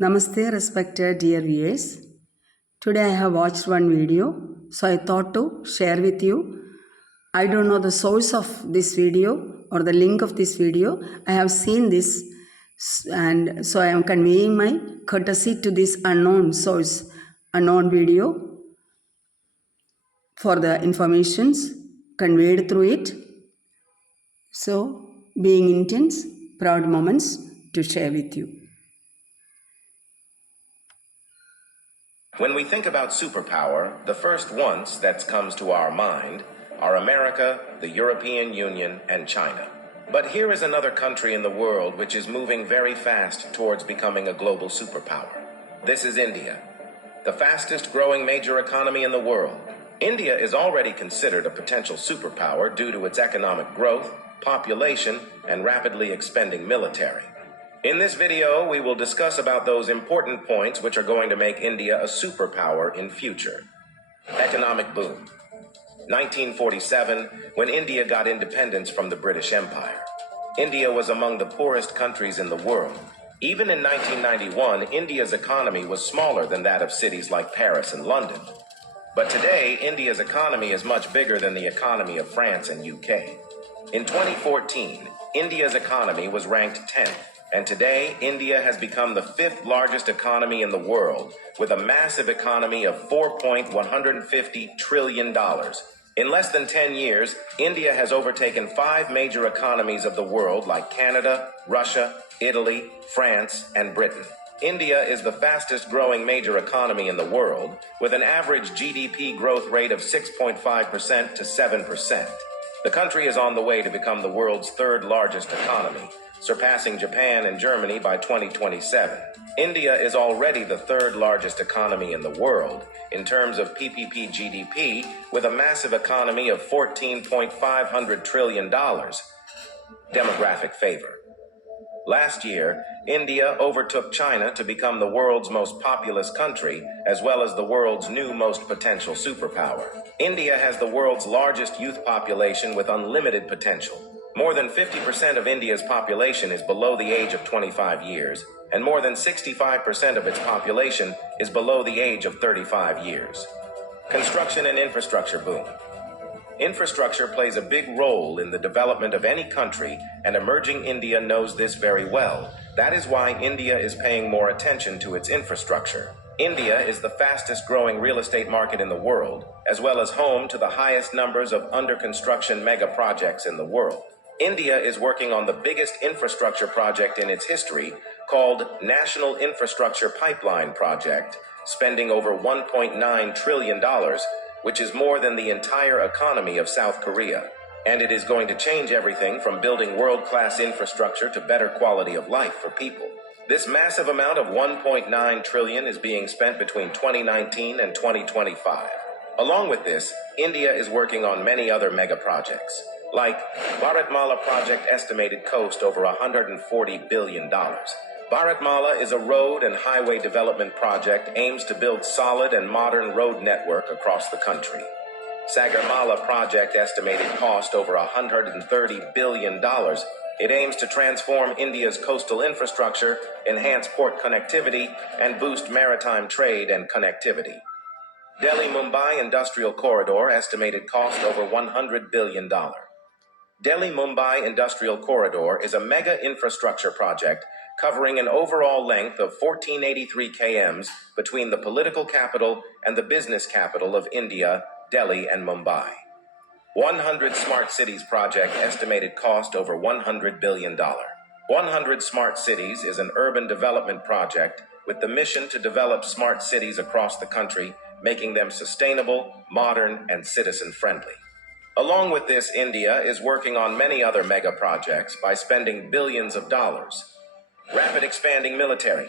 Namaste, respected dear viewers. Today I have watched one video, so I thought to share with you. I don't know the source of this video or the link of this video. I have seen this, and so I am conveying my courtesy to this unknown source, unknown video for the informations conveyed through it. So, being intense, proud moments to share with you. When we think about superpower, the first ones that comes to our mind are America, the European Union, and China. But here is another country in the world which is moving very fast towards becoming a global superpower. This is India, the fastest growing major economy in the world. India is already considered a potential superpower due to its economic growth, population, and rapidly expanding military. In this video, we will discuss about those important points which are going to make India a superpower in future. Economic boom. 1947, when India got independence from the British Empire. India was among the poorest countries in the world. Even in 1991, India's economy was smaller than that of cities like Paris and London. But today, India's economy is much bigger than the economy of France and UK. In 2014, India's economy was ranked 10th. And today, India has become the 5th largest economy in the world, with a massive economy of $4.150 trillion. In less than 10 years, India has overtaken 5 major economies of the world like Canada, Russia, Italy, France, and Britain. India is the fastest growing major economy in the world, with an average GDP growth rate of 6.5% to 7%. The country is on the way to become the world's 3rd largest economy, surpassing Japan and Germany by 2027. India is already the 3rd largest economy in the world in terms of PPP GDP, with a massive economy of $14.5 trillion. Demographic favor. Last year, India overtook China to become the world's most populous country, as well as the world's new most potential superpower. India has the world's largest youth population with unlimited potential. More than 50% of India's population is below the age of 25 years, and more than 65% of its population is below the age of 35 years. Construction and infrastructure boom. Infrastructure plays a big role in the development of any country, and emerging India knows this very well. That is why India is paying more attention to its infrastructure. India is the fastest growing real estate market in the world, as well as home to the highest numbers of under construction mega projects in the world. India is working on the biggest infrastructure project in its history, called National Infrastructure Pipeline Project, spending over $1.9 trillion, which is more than the entire economy of South Korea. And it is going to change everything from building world-class infrastructure to better quality of life for people. This massive amount of $1.9 trillion is being spent between 2019 and 2025. Along with this, India is working on many other mega projects, like Bharatmala project estimated cost over $140 billion. Bharatmala is a road and highway development project aims to build solid and modern road network across the country. Sagarmala project estimated cost over $130 billion. It aims to transform India's coastal infrastructure, enhance port connectivity, and boost maritime trade and connectivity. Delhi-Mumbai Industrial Corridor estimated cost over $100 billion. Delhi-Mumbai Industrial Corridor is a mega infrastructure project covering an overall length of 1483 km between the political capital and the business capital of India, Delhi and Mumbai. 100 Smart Cities project estimated cost over $100 billion. 100 Smart Cities is an urban development project with the mission to develop smart cities across the country, making them sustainable, modern, and citizen-friendly. Along with this, India is working on many other mega projects by spending billions of dollars. Rapid expanding military.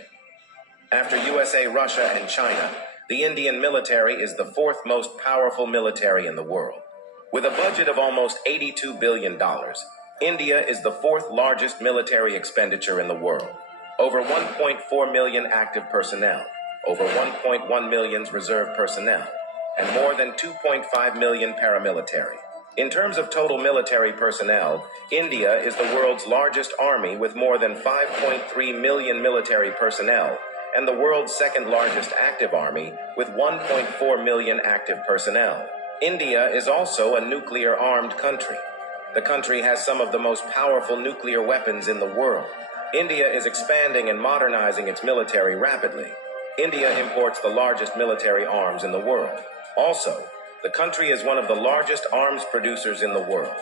After USA, Russia, and China, the Indian military is the 4th most powerful military in the world. With a budget of almost $82 billion, India is the 4th largest military expenditure in the world. Over 1.4 million active personnel, over 1.1 million reserve personnel, and more than 2.5 million paramilitary. In terms of total military personnel, India is the world's largest army with more than 5.3 million military personnel and the world's second largest active army with 1.4 million active personnel. India is also a nuclear-armed country. The country has some of the most powerful nuclear weapons in the world. India is expanding and modernizing its military rapidly. India imports the largest military arms in the world. Also, the country is one of the largest arms producers in the world.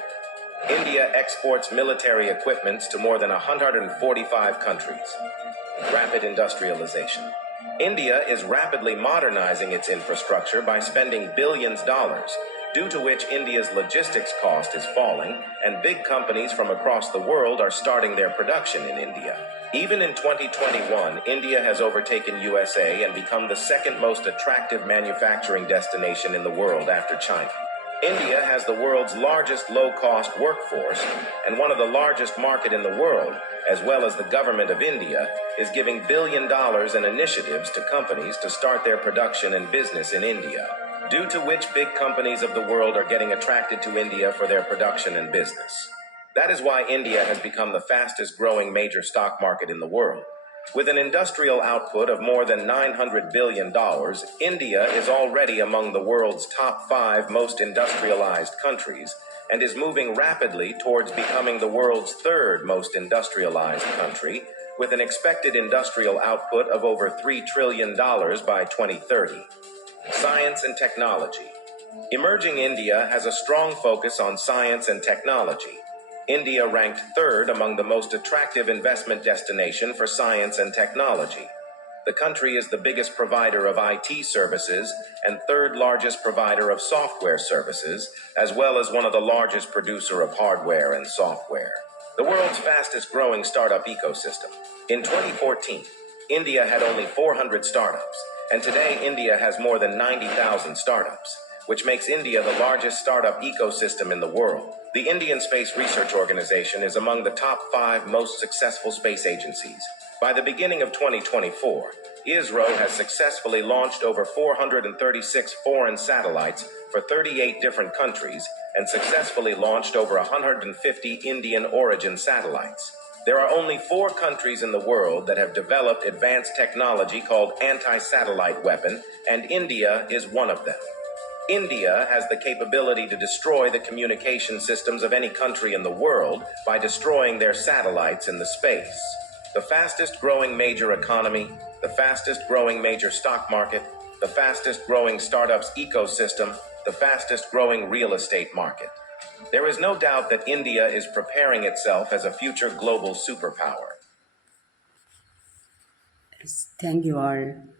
India exports military equipments to more than 145 countries. Rapid industrialization. India is rapidly modernizing its infrastructure by spending billions of dollars, due to which India's logistics cost is falling, and big companies from across the world are starting their production in India. Even in 2021, India has overtaken USA and become the second most attractive manufacturing destination in the world after China. India has the world's largest low-cost workforce, and one of the largest market in the world, as well as the government of India, is giving billion dollars in initiatives to companies to start their production and business in India, due to which big companies of the world are getting attracted to India for their production and business. That is why India has become the fastest growing major stock market in the world. With an industrial output of more than $900 billion, India is already among the world's top 5 most industrialized countries and is moving rapidly towards becoming the world's 3rd most industrialized country, with an expected industrial output of over $3 trillion by 2030. Science and technology. Emerging India has a strong focus on science and technology. India ranked 3rd among the most attractive investment destination for science and technology. The country is the biggest provider of IT services and 3rd largest provider of software services, as well as one of the largest producer of hardware and software. The world's fastest growing startup ecosystem. In 2014, India had only 400 startups, and today India has more than 90,000 startups, which makes India the largest startup ecosystem in the world. The Indian Space Research Organization is among the top 5 most successful space agencies. By the beginning of 2024, ISRO has successfully launched over 436 foreign satellites for 38 different countries and successfully launched over 150 Indian origin satellites. There are only 4 countries in the world that have developed advanced technology called anti-satellite weapon, and India is one of them. India has the capability to destroy the communication systems of any country in the world by destroying their satellites in the space. The fastest growing major economy, the fastest growing major stock market, the fastest growing startups ecosystem, the fastest growing real estate market. There is no doubt that India is preparing itself as a future global superpower. Yes, thank you all.